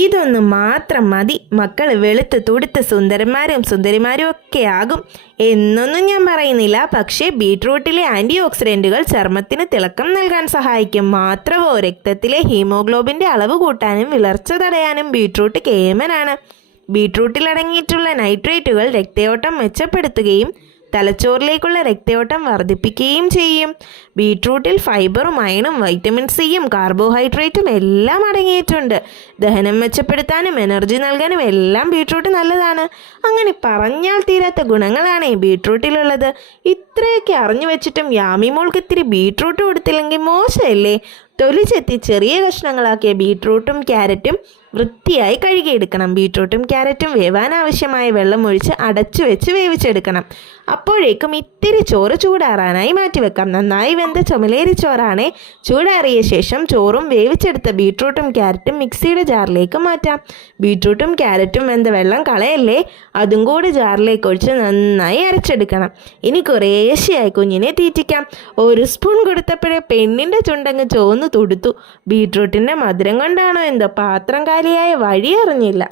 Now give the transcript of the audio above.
ഇതൊന്ന് മാത്രം മതി, മക്കൾ വെളുത്ത് തുടുത്ത് സുന്ദരന്മാരും സുന്ദരിമാരും ഒക്കെ ആകും എന്നൊന്നും ഞാൻ പറയുന്നില്ല. പക്ഷേ ബീട്രൂട്ടിലെ ആൻറ്റി ഓക്സിഡൻറ്റുകൾ ചർമ്മത്തിന് തിളക്കം നൽകാൻ സഹായിക്കും. മാത്രമോ രക്തത്തിലെ ഹീമോഗ്ലോബിൻ്റെ അളവ് കൂട്ടാനും വിളർച്ച തടയാനും ബീട്രൂട്ട് കേമനാണ്. ബീട്രൂട്ടിൽ അടങ്ങിയിട്ടുള്ള നൈട്രേറ്റുകൾ രക്തയോട്ടം മെച്ചപ്പെടുത്തുകയും തലച്ചോറിലേക്കുള്ള രക്തയോട്ടം വർദ്ധിപ്പിക്കുകയും ചെയ്യും. ബീട്രൂട്ടിൽ ഫൈബറും അയണും വൈറ്റമിൻ സിയും കാർബോഹൈഡ്രേറ്റും എല്ലാം അടങ്ങിയിട്ടുണ്ട്. ദഹനം മെച്ചപ്പെടുത്താനും എനർജി നൽകാനും എല്ലാം ബീട്രൂട്ട് നല്ലതാണ്. അങ്ങനെ പറഞ്ഞാൽ തീരാത്ത ഗുണങ്ങളാണ് ഈ ബീട്രൂട്ടിലുള്ളത്. ഇത്രയൊക്കെ അറിഞ്ഞു വെച്ചിട്ടും യാമി മോൾക്ക് ഇത്തിരി ബീട്രൂട്ട് കൊടുത്തില്ലെങ്കിൽ മോശമല്ലേ? തൊലി ചെത്തി ചെറിയ കഷ്ണങ്ങളാക്കിയ ബീട്രൂട്ടും ക്യാരറ്റും വൃത്തിയായി കഴുകിയെടുക്കണം. ബീട്രൂട്ടും ക്യാരറ്റും വേവാൻ ആവശ്യമായ വെള്ളം ഒഴിച്ച് അടച്ചു വെച്ച് വേവിച്ചെടുക്കണം. അപ്പോഴേക്കും ഇത്തിരി ചോറ് ചൂടാറാനായി മാറ്റിവെക്കാം. നന്നായി വെന്ത ചുമലേരി ചോറാണേ. ചൂടാറിയ ശേഷം ചോറും വേവിച്ചെടുത്ത ബീട്രൂട്ടും ക്യാരറ്റും മിക്സിയുടെ ജാറിലേക്ക് മാറ്റാം. ബീട്രൂട്ടും ക്യാരറ്റും വെന്ത വെള്ളം കളയല്ലേ, അതും കൂടി ജാറിലേക്ക് ഒഴിച്ച് നന്നായി അരച്ചെടുക്കണം. ഇനി കുറേശ്ശെയായി കുഞ്ഞിനെ തീറ്റിക്കാം. 1 സ്പൂൺ കൊടുത്തപ്പോഴേ പെണ്ണിൻ്റെ ചുണ്ടങ്ങ് ചോന്ന് തുടുത്തു. ബീട്രൂട്ടിൻ്റെ മധുരം കൊണ്ടാണോ എന്തോ പാത്രം കാലിയായ വഴി അറിഞ്ഞില്ല.